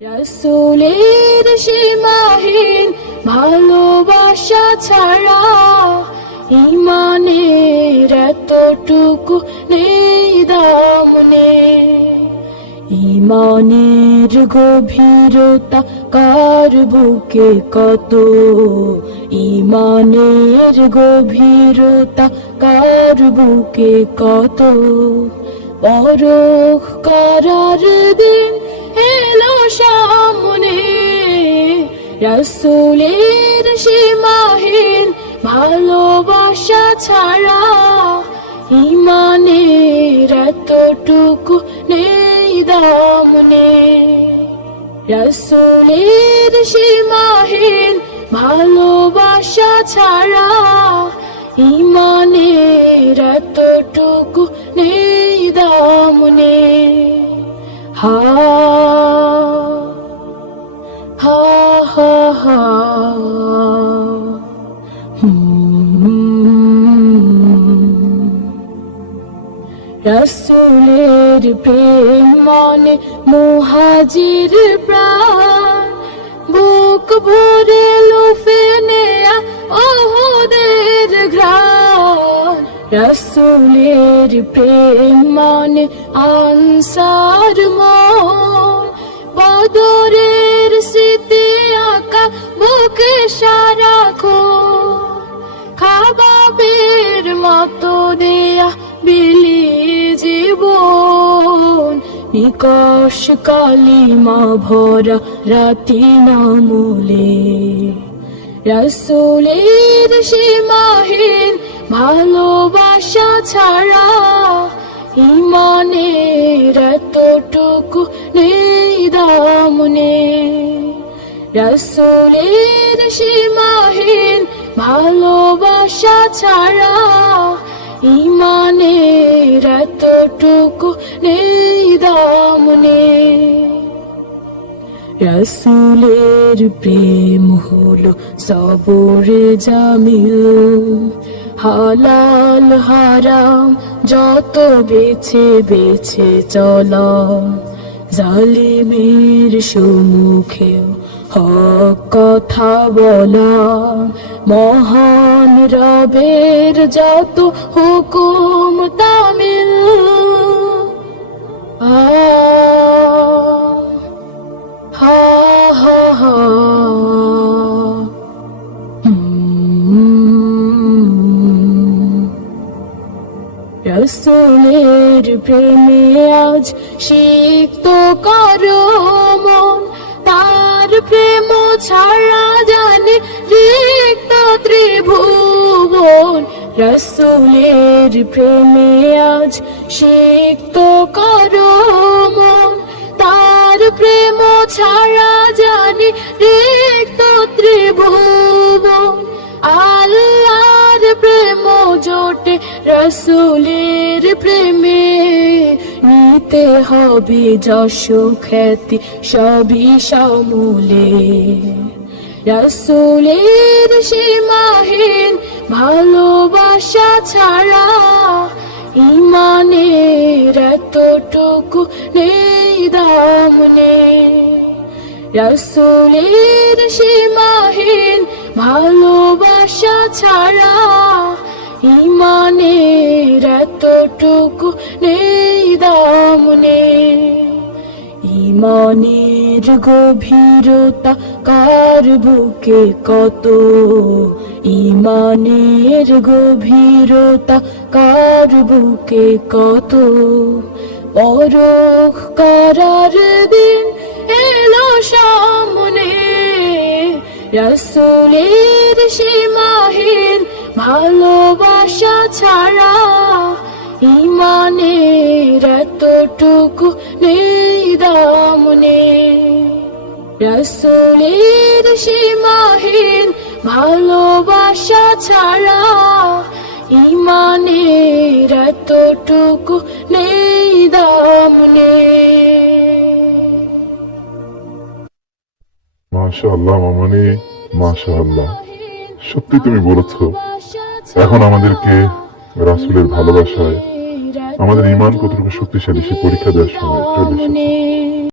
রসুলের সীমাহীন ভালোবাসা ছাড়া ইমানের এতটুকু নেই দাম নেই ইমানের গভীরতা কার বুকে কত? ইমানের গভীরতা কার বুকে কত? পরখ করার দিন সামনে, রসুলের সীমাহীন ভালোবাসা ছাড়া ইমানের এতটুকু নেই দাম নেই। রসুলের সীমাহীন ভালোবাসা ছাড়া ইমানের এতটুকু রসুলের প্রেম মুহাজির প্রাণ। বুক ভরে লুফে নেয়া ওহুদের ঘ্রাণ। রসুলের প্রেম মনে আনসার মন। বদরের স্মৃতি আঁকা বুকে সারাখো খাবাবের মতো দেয়া বিলি জীবন। নিকশ কালিমা ভরা রাতি নামলে। রসুলের সীমাহীন ভালোবাসা ছাড়া ইমানের এতটুকু নেই দাম নেই। রসুলের সীমাহীন ভালোবাসা ছাড়া ইমানের এতটুকু নেই দাম রসুলের প্রেম হলো সবরে জামিল, হালাল, হারাম, যত বেছে বেছে চলা জালিমের সম্মুখেও হক কথা বলা মহান রবের যত হুকুম তামিল। রসুলের প্রেমে আজ সিক্ত করো মন। প্রেম ছাড়া জানে রিক্ত ত্রিভুবন। রসুলের প্রেমে আজ সিক্ত করো মন তার প্রেম ছাড়া জানি রিক্ত ত্রিভুবন। আল্লাহর প্রেম জোটে রসুলের প্রেমে নিতে হবে যশ খ্যাতি, সবই সমূলে। রসুলের সীমাহীন ভালোবাসা ছাড়া ইমানের এতটুকু নেই দাম নেই। রসুলের সীমাহীন ভালোবাসা ছাড়া ইমানের এতটুকু নেই ইমানের গভীরতা কার বুকে কত? ইমানের গভীরতা কার বুকে কত? পরখ করার দিন এলো সামনে, রসুলের সীমাহীন ভালোবাসা ছাড়া ইমানের এতটুকু নেই। দাম নেই রসুলের সীমাহীন ভালোবাসা ছাড়া ইমানের এতটুকু নেই দাম নেই মাশাআল্লাহ মামনি, মাশাআল্লাহ। সত্যি তুমি বলেছ, এখন আমাদেরকে রাসূলের ভালোবাসায় আমাদের ইমান কতটুকু শক্তিশালী সে পরীক্ষা দেওয়ার সময় চলে এসেছে।